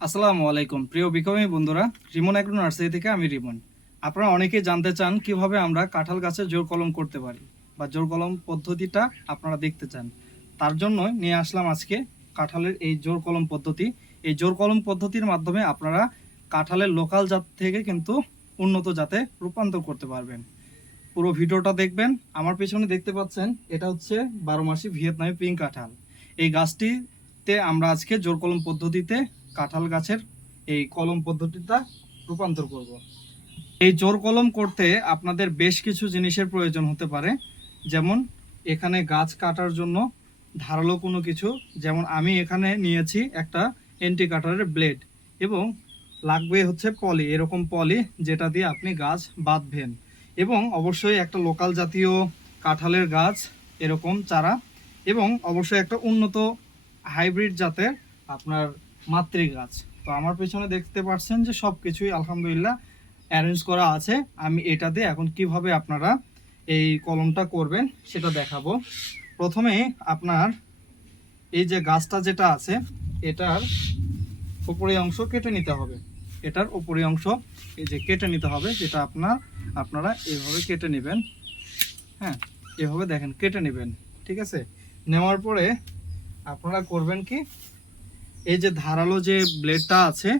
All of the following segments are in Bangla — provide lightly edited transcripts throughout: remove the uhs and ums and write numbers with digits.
আসসালামু আলাইকুম প্রিয় বিক্রমী বন্ধুরা, রিমন অ্যাগ্রো নার্সারি থেকে আমি রিমন। আপনারা অনেকেই জানতে চান কিভাবে আমরা কাঁঠাল গাছে জোড় কলম করতে পারি বা জোড় কলম পদ্ধতিটা আপনারা দেখতে চান। তার জন্য নিয়ে আসলাম আজকে কাঁঠালের এই জোড় কলম পদ্ধতি। এই জোড় কলম পদ্ধতির মাধ্যমে আপনারা কাঁঠালের লোকাল জাত থেকে কিন্তু উন্নত জাতে রূপান্তর করতে পারবেন। পুরো ভিডিওটা দেখবেন। আমার পেছনে দেখতে পাচ্ছেন এটা হচ্ছে 12 মাসি ভিয়েতনামি পিঙ্ক কাঁঠাল। এই গাছটিতে আমরা আজকে জোড় কলম পদ্ধতিতে কাঁঠাল গাছের এই কলম পদ্ধতিটা রূপান্তর করব। এই জোড় কলম করতে আপনাদের বেশ কিছু জিনিসের প্রয়োজন হতে পারে, যেমন এখানে গাছ কাটার জন্য ধারালো কোনো কিছু, যেমন আমি এখানে নিয়েছি একটা এন্টি কাটারের ব্লেড, এবং লাগবে হচ্ছে পলি, এরকম পলি যেটা দিয়ে আপনি গাছ বাঁধবেন, এবং অবশ্যই একটা লোকাল জাতীয় কাঁঠালের গাছ এরকম চারা, এবং অবশ্যই একটা উন্নত হাইব্রিড জাতের আপনার মাতৃ গাছ। তো আমার পেছনে দেখতে পাচ্ছেন যে সব কিছুই আলহামদুলিল্লাহ অ্যারেঞ্জ করা আছে। আমি এটা দিয়ে এখন কিভাবে আপনারা এই কলমটা করবেন সেটা দেখাবো। প্রথমে আপনার এই যে গাছটা যেটা আছে এটার উপরের অংশ কেটে নিতে হবে। এটার উপরের অংশ এই যে কেটে নিতে হবে, যেটা আপনারা এইভাবে কেটে নেবেন। হ্যাঁ, এভাবে দেখেন কেটে নেবেন, ঠিক আছে। নেওয়ার পরে আপনারা করবেন কি, এই যে ধারালো যে ব্লেডটা আছে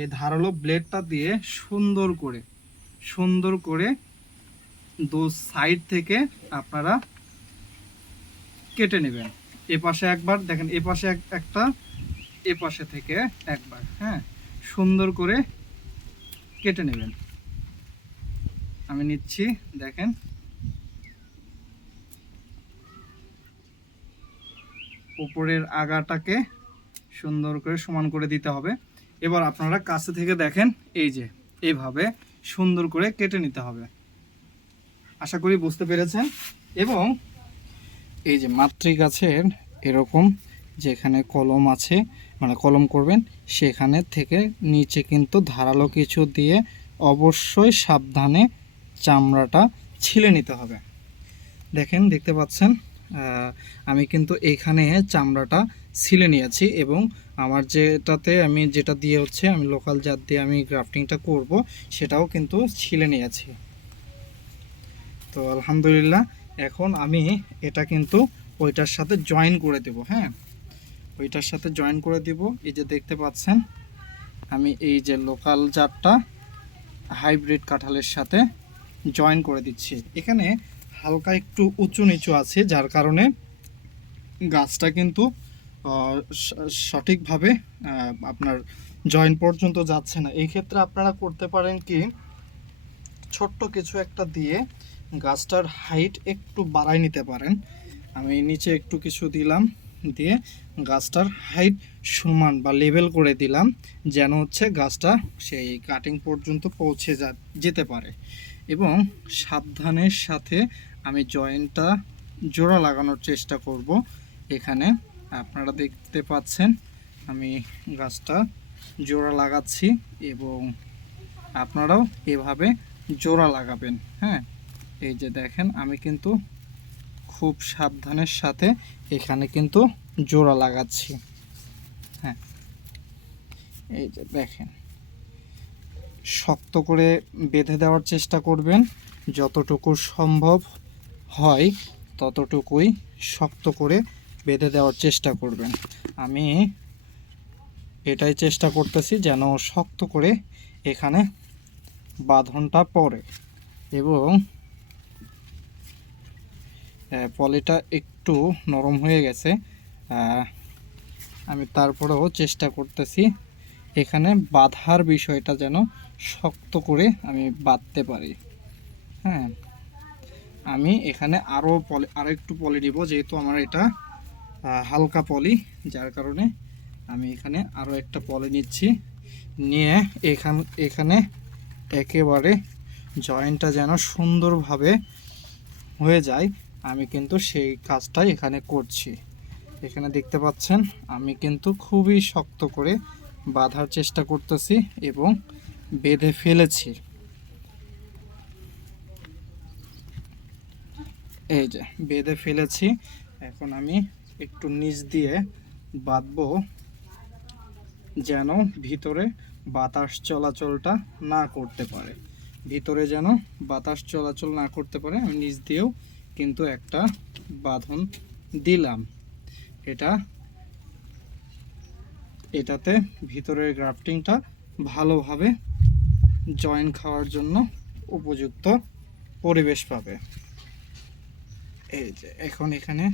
এই ধারালো ব্লেডটা দিয়ে সুন্দর করে দু সাইড থেকে আপনারা কেটে নেবেন। এ পাশে একবার দেখেন, এ পাশে একটা, এ পাশে থেকে একবার, হ্যাঁ, সুন্দর করে কেটে নেবেন। আমি নিচ্ছি, দেখেন উপরের আগাটাকে সুন্দর করে সমান করে দিতে হবে। এবার আপনারা কাছে থেকে দেখেন, এই যে এইভাবে সুন্দর করে কেটে নিতে হবে। আশা করি বুঝতে পেরেছেন। এবং এই যে মাতৃ গাছের এরকম যেখানে কলম আছে, মানে কলম করবেন সেখানে থেকে নিচে কিন্তু ধারালো কিছু দিয়ে অবশ্যই সাবধানে চামড়াটা ছিলে নিতে হবে। দেখেন, দেখতে পাচ্ছেন আমি কিন্তু এইখানে চামড়াটা ছিলে নিয়েছি, এবং আমার যেটা দিয়ে হচ্ছে আমি লোকাল জাত দিয়ে আমি গ্রাফটিংটা করব সেটাও কিন্তু ছিলে নিয়েছি। তো আলহামদুলিল্লাহ, এখন আমি এটা কিন্তু ওইটার সাথে জয়েন করে দেব। হ্যাঁ, ওইটার সাথে জয়েন করে দিব। এই যে দেখতে পাচ্ছেন আমি এই যে লোকাল জাতটা হাইব্রিড কাঁঠালের সাথে জয়েন করে দিচ্ছি। এখানে হালকা একটু উঁচু নিচু আছে, যার কারণে গাছটা কিন্তু সঠিকভাবে আপনার জয়েন পর্যন্ত যাচ্ছে না। এই ক্ষেত্রে আপনারা করতে পারেন কি, ছোট্ট কিছু একটা দিয়ে গাছটার হাইট একটু বাড়াই নিতে পারেন। আমি নিচে একটু কিছু দিলাম, দিয়ে গাছটার হাইট সমান বা লেভেল করে দিলাম, যেন হচ্ছে গাছটা সেই কাটিং পর্যন্ত পৌঁছে যেতে পারে। এবং সাবধানের সাথে আমি জয়েন্টটা জোড়া লাগানোর চেষ্টা করব। এখানে আপনারা দেখতে পাচ্ছেন আমি গাছটা জোড়া লাগাচ্ছি, এবং আপনারাও এভাবে জোড়া লাগাবেন। হ্যাঁ, এই যে দেখেন আমি কিন্তু খুব সাবধানের সাথে এখানে কিন্তু জোড়া লাগাচ্ছি। হ্যাঁ, এই যে দেখেন, শক্ত করে বেঁধে দেওয়ার চেষ্টা করবেন, যতটুকু সম্ভব হয় ততটুকুই শক্ত করে বেঁধে দেওয়ার চেষ্টা করবেন। আমি এটাই চেষ্টা করতেছি যেন শক্ত করে এখানে বাঁধনটা পড়ে, এবং পলিটা একটু নরম হয়ে গেছে। আমি তারপরেও চেষ্টা করতেছি এখানে বাঁধার বিষয়টা যেন শক্ত করে আমি বাঁধতে পারি। হ্যাঁ, আমি এখানে আরও একটু পলি দিব, যেহেতু আমার এটা হালকা পলি, যার কারণে আমি এখানে আরও একটা পলি নিচ্ছি, নিয়ে এখানে একেবারে জয়েন্টটা যেন সুন্দরভাবে হয়ে যায়, আমি কিন্তু সেই কাজটাই এখানে করছি। এখানে দেখতে পাচ্ছেন আমি কিন্তু খুবই শক্ত করে বাঁধার চেষ্টা করতেছি এবং বেঁধে ফেলেছি। এই যে বেঁধে ফেলেছি, এখন আমি একটু নিচ দিয়ে বাঁধবো, যেন ভিতরে বাতাস চলাচলটা না করতে পারে, ভিতরে যেন বাতাস চলাচল না করতে পারে। আমি নিচ দিয়েও কিন্তু একটা বাঁধন দিলাম, এটাতে ভিতরের গ্রাফটিংটা ভালোভাবে জয়েন খাওয়ার জন্য উপযুক্ত পরিবেশ পাবে। এই যে এখন এখানে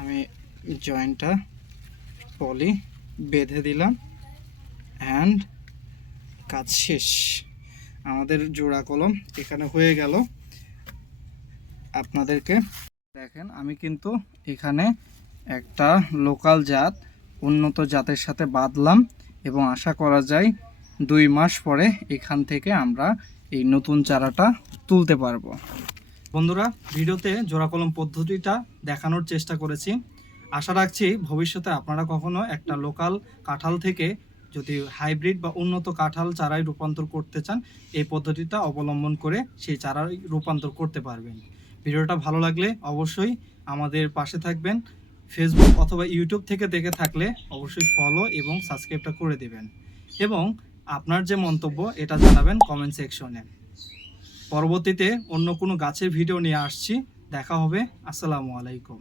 আমি জয়েন্টটা পলি বেঁধে দিলাম অ্যান্ড কাজ শেষ। আমাদের জোড়া কলম এখানে হয়ে গেল। আপনাদেরকে দেখেন, আমি কিন্তু এখানে একটা লোকাল জাত, উন্নত জাতের সাথে বাঁধলাম এবং আশা করা যায় 2 মাস পরে এখান থেকে আমরা এই নতুন চারাটা তুলতে পারবো। বন্ধুরা, ভিডিওতে জোড়া কলম পদ্ধতিটা দেখানোর চেষ্টা করেছি। আশা রাখছি ভবিষ্যতে আপনারা কখনো একটা লোকাল কাঁঠাল থেকে যদি হাইব্রিড বা উন্নত কাঁঠাল চারায় রূপান্তর করতে চান, এই পদ্ধতিটা অবলম্বন করে সেই চারায় রূপান্তর করতে পারবেন। ভিডিওটা ভালো লাগলে অবশ্যই আমাদের পাশে থাকবেন। ফেসবুক অথবা ইউটিউব থেকে দেখে থাকলে অবশ্যই ফলো এবং সাবস্ক্রাইবটা করে দেবেন এবং আপনার যে মন্তব্য এটা জানাবেন কমেন্ট সেকশনে। পরবর্তীতে অন্য কোনো গাছের ভিডিও নিয়ে আসছি। দেখা হবে। আসসালামু আলাইকুম।